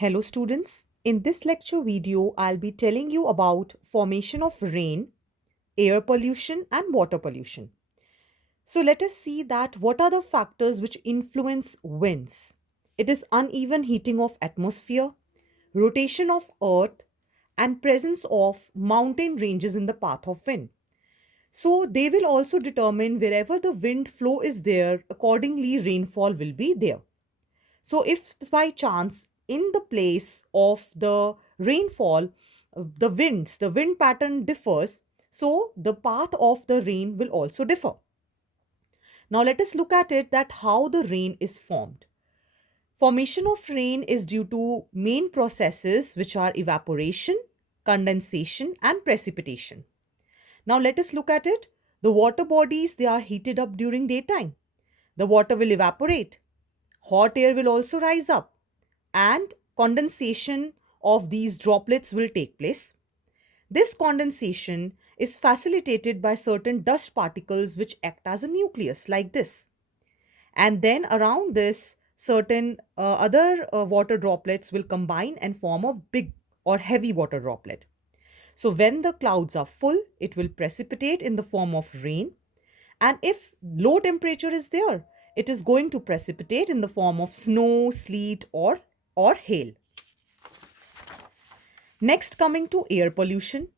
Hello students, in this lecture video I'll be telling you about formation of rain, air pollution and water pollution. So let us see that what are the factors which influence winds. It is uneven heating of atmosphere, rotation of earth and presence of mountain ranges in the path of wind. So they will also determine wherever the wind flow is there, accordingly rainfall will be there. So, if by chance in the place of the rainfall, the wind pattern differs, so the path of the rain will also differ. Now, let us look at it that how the rain is formed. Formation of rain is due to main processes which are evaporation, condensation, and precipitation. Now, let us look at it. The water bodies they are heated up during daytime. The water will evaporate. Hot air will also rise up and condensation of these droplets will take place. This condensation is facilitated by certain dust particles which act as a nucleus like this. And then around this, certain other water droplets will combine and form a big or heavy water droplet. So when the clouds are full, it will precipitate in the form of rain. And if low temperature is there, it is going to precipitate in the form of snow, sleet, or hail. Next, coming to air pollution,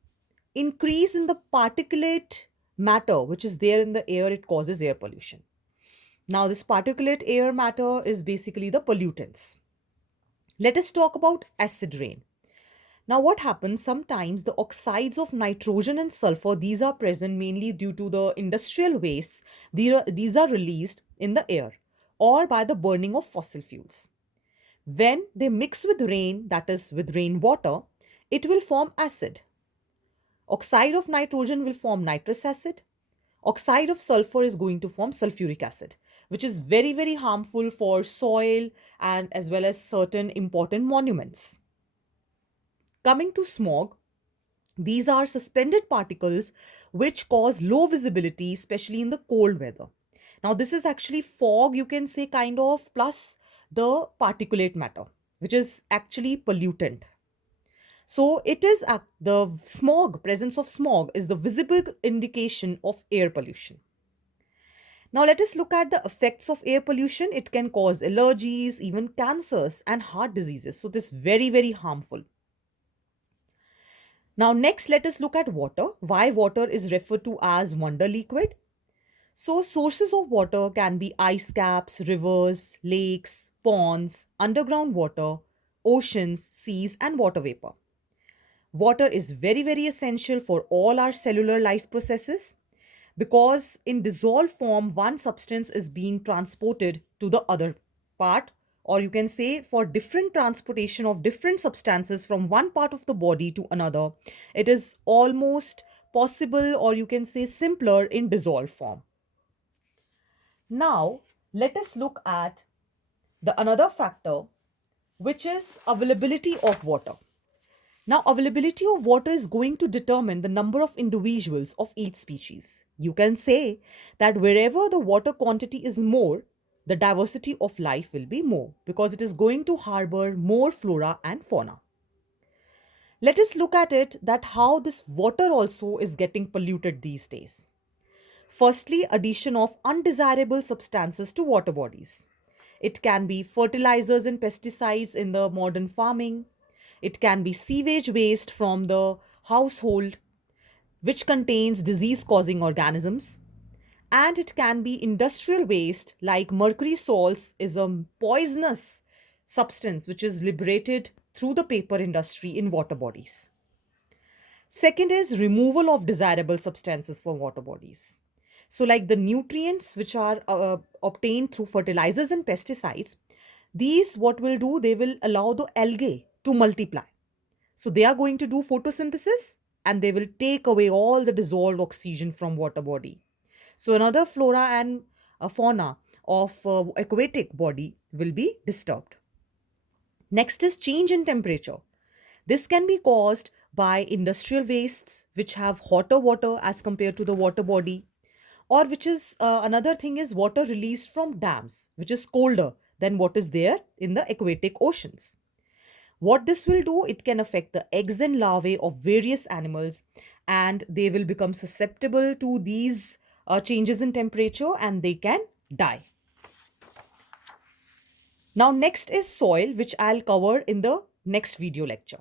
increase in the particulate matter which is there in the air, it causes air pollution. Now, this particulate air matter is basically the pollutants. Let us talk about acid rain. Now, what happens sometimes the oxides of nitrogen and sulfur, these are present mainly due to the industrial wastes. These are released in the air or by the burning of fossil fuels. When they mix with rain, that is with rainwater, it will form acid. Oxide of nitrogen will form nitrous acid. Oxide of sulfur is going to form sulfuric acid, which is very, very harmful for soil and as well as certain important monuments. Coming to smog, these are suspended particles which cause low visibility, especially in the cold weather. Now, this is actually fog, you can say, kind of, plus the particulate matter, which is actually pollutant. So, the smog, presence of smog is the visible indication of air pollution. Now, let us look at the effects of air pollution. It can cause allergies, even cancers, and heart diseases. So, this is very, very harmful. Now, next, let us look at water. Why water is referred to as wonder liquid. So, sources of water can be ice caps, rivers, lakes, ponds, underground water, oceans, seas, and water vapor. Water is very, very essential for all our cellular life processes because in dissolved form, one substance is being transported to the other part, or you can say for different transportation of different substances from one part of the body to another, it is almost possible, or you can say simpler in dissolved form. Now, let us look at the another factor, which is availability of water. Now, availability of water is going to determine the number of individuals of each species. You can say that wherever the water quantity is more, the diversity of life will be more because it is going to harbor more flora and fauna. Let us look at it that how this water also is getting polluted these days. Firstly, addition of undesirable substances to water bodies. It can be fertilizers and pesticides in the modern farming. It can be sewage waste from the household, which contains disease causing organisms. And it can be industrial waste like mercury salts is a poisonous substance which is liberated through the paper industry in water bodies. Second is removal of desirable substances from water bodies. So, like the nutrients which are obtained through fertilizers and pesticides, these what will do, they will allow the algae to multiply. So, they are going to do photosynthesis and they will take away all the dissolved oxygen from water body. So, another flora and fauna of aquatic body will be disturbed. Next is change in temperature. This can be caused by industrial wastes which have hotter water as compared to the water body, or which is another thing is water released from dams, which is colder than what is there in the aquatic oceans. What this will do, it can affect the eggs and larvae of various animals, and they will become susceptible to these changes in temperature and they can die. Now, next is soil, which I'll cover in the next video lecture.